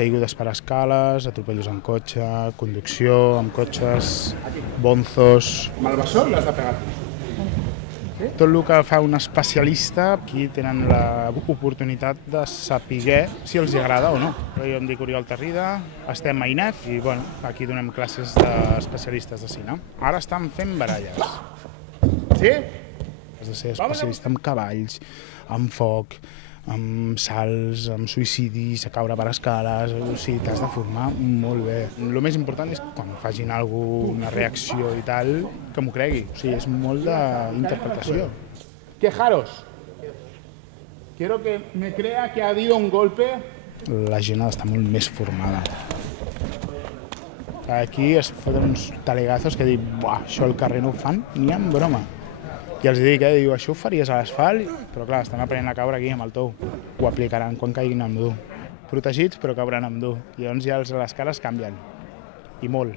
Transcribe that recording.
caigudes per escales, atropellos en cotxe, conducció amb cotxes, bonzos... Amb el bessó l'has de pegar. Tot el que fa un especialista, aquí tenen l'oportunitat de saber si els agrada o no. Jo em dic Oriol Tarrida, estem a INEF i bueno, aquí donem classes d'especialistes de cine. Ara estan fent baralles. Sí? Has de ser especialista en cavalls, amb foc, amb salts, amb suïcidis, a caure per escales, o sigui, t'has de formar molt bé. El més important és quan facin una reacció i tal, que m'ho cregui. O sigui, és molt d'interpretació. Quejaros. Quiero que me crea que ha habido un golpe. La gent ha d'estar molt més formada. Aquí es foten uns talegazos que dic, buah, això al carrer no ho fan ni en broma. I els dic, diu, això ho faries a l'asfalt? Però clar, estan aprenent a caure aquí amb el tou. Ho aplicaran quan caiguin amb dur. Protegits, però cauran amb dur. I llavors ja les cares canvien. I molt.